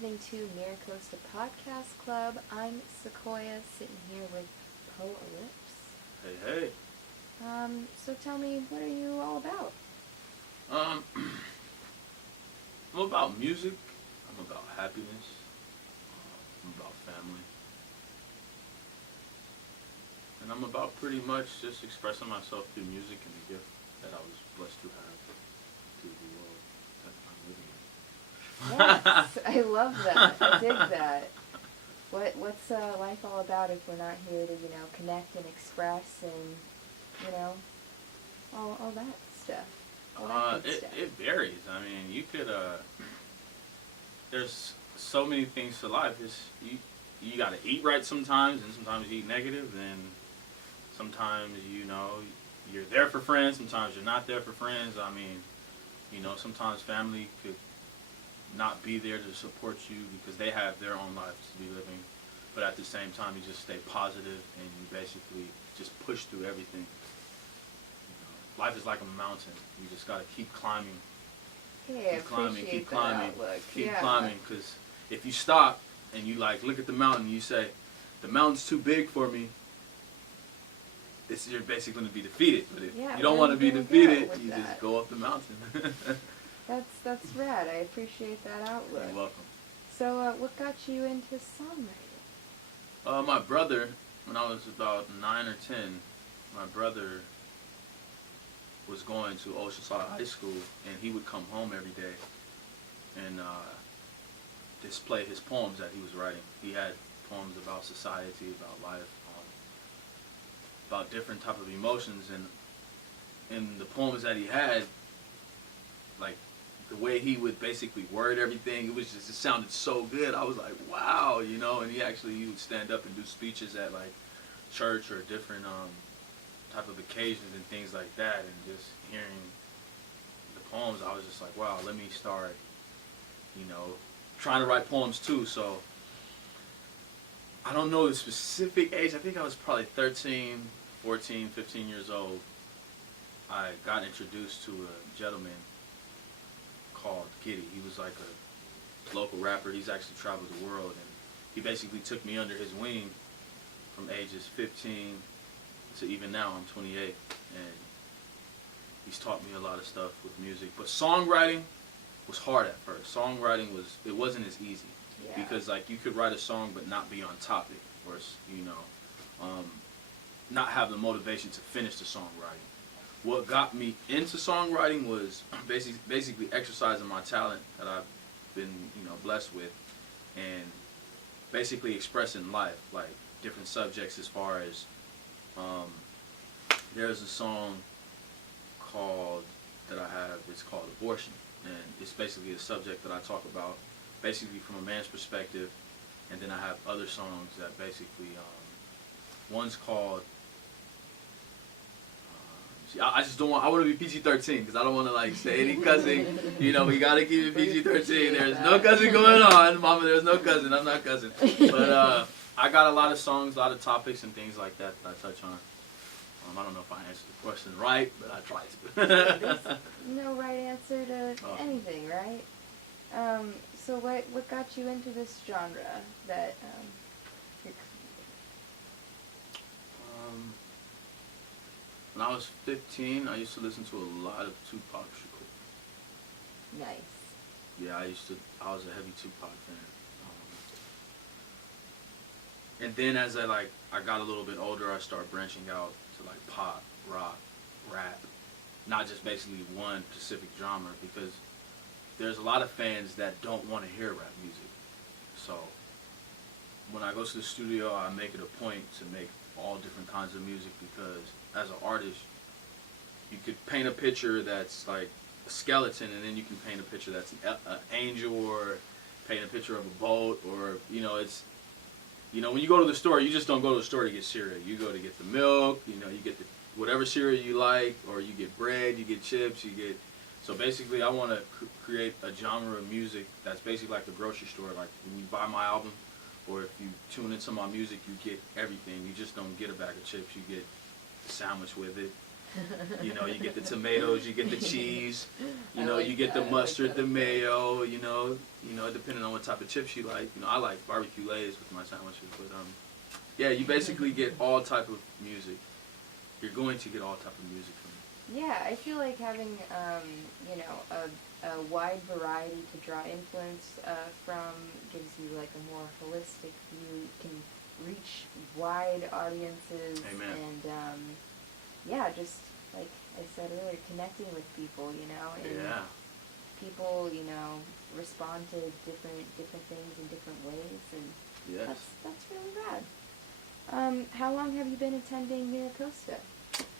listening to Miracosta Podcast Club. I'm Sequoia, sitting here with Poalypse. Hey, hey. So tell me, what are you all about? Um, I'm about music. I'm about happiness. I'm about family. And I'm about pretty much just expressing myself through music and the gift that I was blessed to have to the world that I'm living in. Yes, I love that. I dig that. What's life all about if we're not here to, connect and express and, all that stuff? All that good stuff. It varies. I mean, you could, there's so many things to life. You got to eat right sometimes, and sometimes you eat negative, and sometimes, you're there for friends, sometimes you're not there for friends. I mean, sometimes family could not be there to support you because they have their own lives to be living. But at the same time, you just stay positive and you basically just push through everything. Life is like a mountain. You just got to keep climbing. Yeah, keep climbing, appreciate keep climbing, that outlook. keep climbing. Because if you stop and you look at the mountain and you say, the mountain's too big for me, you're basically going to be defeated. But if you don't want to be defeated, you just go up the mountain. That's rad. I appreciate that outlook. You're welcome. So, what got you into songwriting? My brother, when I was about 9 or 10, my brother was going to Oceanside High School, and he would come home every day and display his poems that he was writing. He had poems about society, about life, about different type of emotions, and in the poems that he had, like the way he would basically word everything, it sounded so good. I was like, wow, and he would stand up and do speeches at like church or different type of occasions and things like that, and just hearing the poems, I was just like, wow, let me start, trying to write poems too. So I don't know the specific age. I think I was probably 13, 14, 15 years old. I got introduced to a gentleman called Giddy. He was like a local rapper. He's actually traveled the world, and he basically took me under his wing from ages 15 to even now. I'm 28, and he's taught me a lot of stuff with music. But songwriting was hard at first. It wasn't as easy. Yeah. Because you could write a song but not be on topic, or not have the motivation to finish the songwriting. What got me into songwriting was basically exercising my talent that I've been blessed with, and basically expressing life, like different subjects. As far as there's a song that I have. It's called Abortion, and it's basically a subject that I talk about basically from a man's perspective. And then I have other songs that basically one's called I just don't want. I want to be PG-13 because I don't want to say any cussing. We gotta keep it PG-13. There's no cussing going on, Mama. There's no cussing. I'm not cussing. But I got a lot of songs, a lot of topics and things like that I touch on. I don't know if I answered the question right, but I tried to. There's no right answer to anything, right? So what got you into this genre that you're When I was 15, I used to listen to a lot of Tupac Shakur. Nice. Yeah, I was a heavy Tupac fan. And then as I got a little bit older, I started branching out to pop, rock, rap, not just basically one specific genre, because there's a lot of fans that don't want to hear rap music. So when I go to the studio, I make it a point to make all different kinds of music, because as an artist, you could paint a picture that's like a skeleton, and then you can paint a picture that's an angel, or paint a picture of a boat, or it's when you go to the store, you just don't go to the store to get cereal. You go to get the milk, you get whatever cereal you like, or you get bread, you get chips, so basically I want to create a genre of music that's basically like the grocery store. Like when you buy my album, or if you tune into my music, you get everything. You just don't get a bag of chips, you get a sandwich with it. You know, you get the tomatoes, you get the cheese, you I know, like you get that. the I mustard, like the that. mayo, you know, depending on what type of chips you like. You know, I like barbecue lays with my sandwiches, but yeah, you basically get all type of music. You're going to get all type of music from it. Yeah, I feel like having, you know, a wide variety to draw influence from gives you like a more holistic view. You can reach wide audiences. Amen. And yeah, just like I said earlier, connecting with people, you know, and Yeah. people, you know, respond to different things in different ways, and Yes. that's really rad. How long have you been attending Miracosta?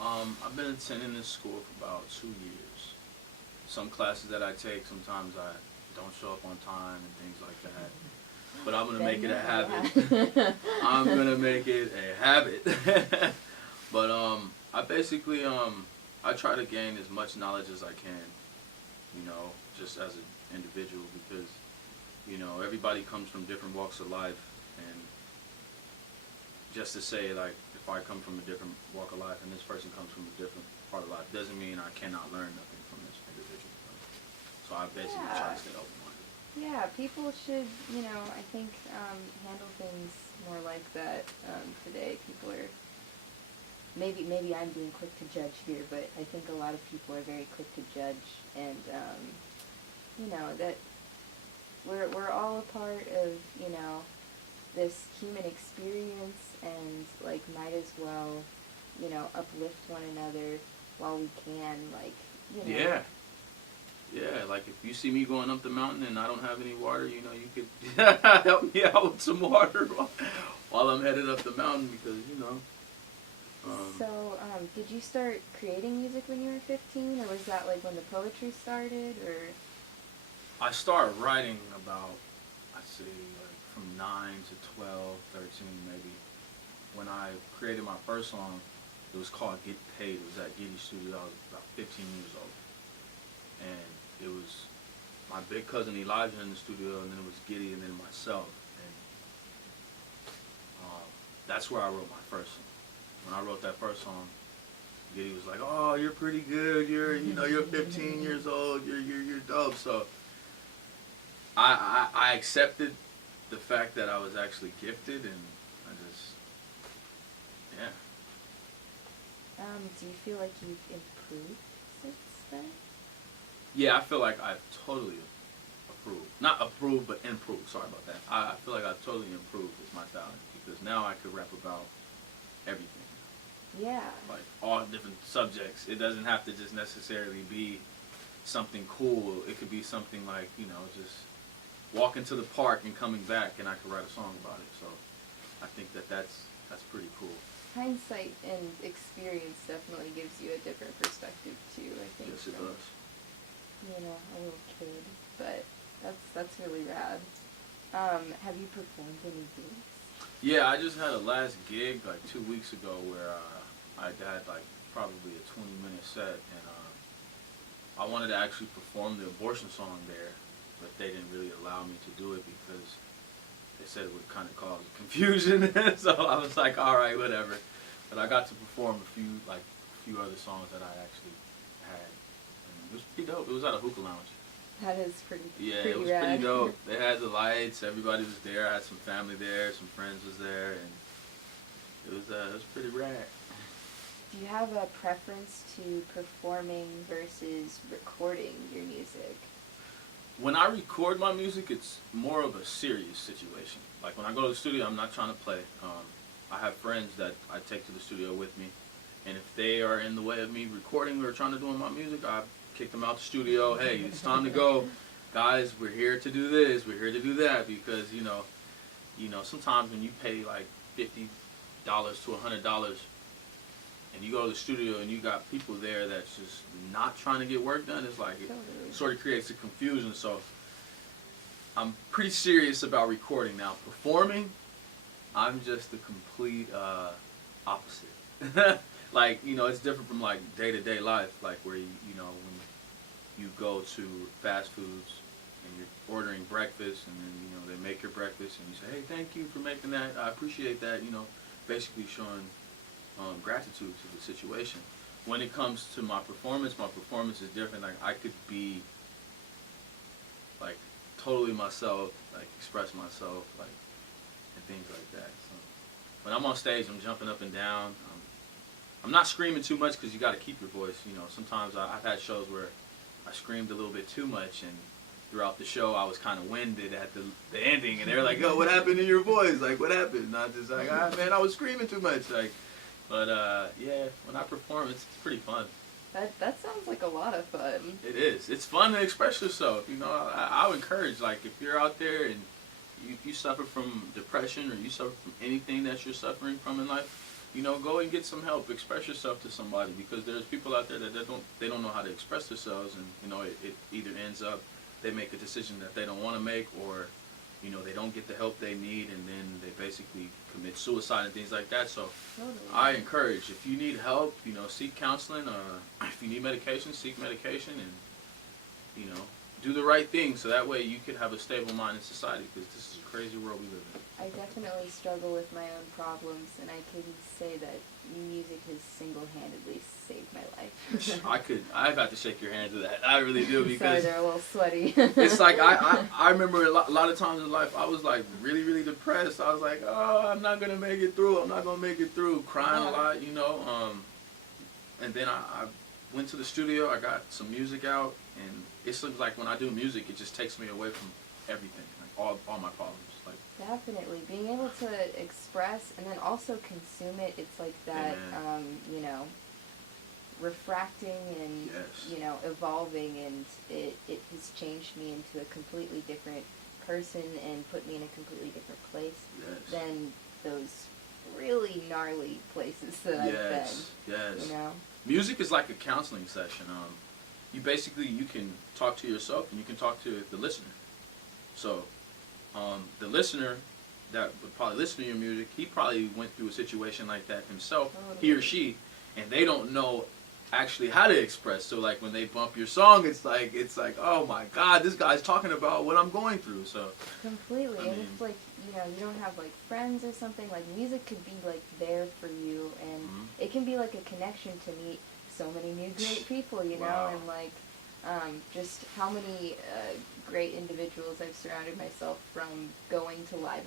I've been attending this school for about 2 years. Some classes that I take, sometimes I don't show up on time and things like that. But I'm gonna make it a habit. Yeah. I'm gonna make it a habit. But I basically I try to gain as much knowledge as I can, you know, just as an individual, because you know everybody comes from different walks of life, and just to say like if I come from a different walk of life and this person comes from a different part of life doesn't mean I cannot learn nothing from this individual. So I basically try to stay open-minded. Yeah, people should, you know, I think handle things more like that today. People are maybe I'm being quick to judge here, but I think a lot of people are very quick to judge, and you know that we're all a part of, you know, this human experience, and like might as well, you know, uplift one another while we can, like, you know. Yeah. Yeah, like if you see me going up the mountain and I don't have any water, you know, you could help me out with some water while I'm headed up the mountain, because, you know. So, did you start creating music when you were 15, or was that like when the poetry started, or? I started writing about, I'd say, like from 9 to 12, 13 maybe. When I created my first song, it was called Get Paid. It was at Giddy Studio. I was about 15 years old. And it was my big cousin Elijah in the studio, and then it was Giddy, and then myself. And that's where I wrote my first song. When I wrote that first song, Giddy was like, "Oh, you're pretty good. You're 15 years old. You're dope." So I accepted the fact that I was actually gifted, and I just, yeah. Do you feel like you've improved since then? Yeah, I feel like I've totally improved. Not approved, but improved. Sorry about that. I feel like I've totally improved with my talent, because now I could rap about everything. Yeah. Like all different subjects. It doesn't have to just necessarily be something cool. It could be something like, you know, just walking to the park and coming back, and I could write a song about it. So I think that's pretty cool. Hindsight and experience definitely gives you a different perspective too, I think. Yes, it from, does. you know, a little kid. But that's really rad. Have you performed any gigs? Yeah, I just had a last gig like 2 weeks ago where I had like probably a 20-minute set, and I wanted to actually perform the abortion song there, but they didn't really allow me to do it because they said it would kind of cause confusion. So I was like, all right, whatever. But I got to perform a few other songs that I actually had, and it was pretty dope. It was at a hookah lounge. That is pretty. Yeah, pretty it was rad. pretty dope. They had the lights. Everybody was there. I had some family there. Some friends was there, and it was pretty rad. Do you have a preference to performing versus recording your music? When I record my music, it's more of a serious situation. Like when I go to the studio, I'm not trying to play. I have friends that I take to the studio with me, and if they are in the way of me recording or trying to do my music, I kick them out the studio. Hey, it's time to go, guys. We're here to do this. We're here to do that, because you know, sometimes when you pay like $50 to $100, and you go to the studio and you got people there that's just not trying to get work done, it's like it sort of creates a confusion. So I'm pretty serious about recording. Now performing, I'm just the complete opposite. Like, you know, it's different from like day-to-day life, like where you know, when you go to fast foods and you're ordering breakfast, and then, you know, they make your breakfast and you say, hey, thank you for making that, I appreciate that, you know, basically showing gratitude to the situation. when it comes to my performance is different. Like I could be like totally myself, like express myself, like and things like that. So when I'm on stage, I'm jumping up and down. I'm not screaming too much because you got to keep your voice. You know, sometimes I've had shows where I screamed a little bit too much, and throughout the show I was kind of winded at the ending, and they were like, "Yo, what happened to your voice? Like, what happened?" And I'm just like, "Ah, man, I was screaming too much." Like, but yeah, when I perform, it's pretty fun. That sounds like a lot of fun. It is. It's fun to express yourself. You know, I would encourage, like, if you're out there and you suffer from depression or you suffer from anything that you're suffering from in life, you know, go and get some help. Express yourself to somebody, because there's people out there that they don't know how to express themselves, and you know, it either ends up they make a decision that they don't want to make, or you know, they don't get the help they need, and then they basically commit suicide and things like that. So Totally. I encourage, if you need help, you know, seek counseling. If you need medication, seek medication, and you know, do the right thing, so that way you could have a stable mind in society, because this is a crazy world we live in. I definitely struggle with my own problems, and I can say that music has single-handedly saved my life. I got to shake your hand to that. I really do, Sorry, because they're a little sweaty. it's like I remember a lot of times in life I was like really depressed. I was like, oh, I'm not gonna make it through. I'm not gonna make it through. Crying a lot, you know. And then I went to the studio. I got some music out, and it seems like when I do music, it just takes me away from everything, like all my problems. Like, Definitely. Being able to express and then also consume it, it's like that, you know, refracting and, yes. you know, evolving, and it has changed me into a completely different person and put me in a completely different place Yes. than those really gnarly places that I've been. Yes. You know? Music is like a counseling session. You can talk to yourself and you can talk to the listener. So, the listener that would probably listen to your music, he probably went through a situation like that himself, he or she, and they don't know actually how to express. So like when they bump your song, it's like, oh my God, this guy's talking about what I'm going through. So completely. And it's like, you know, you don't have like friends or something, like music could be like there for you, and it can be like a connection to meet so many new great people, you know. Wow. And like just how many great individuals I've surrounded myself from going to live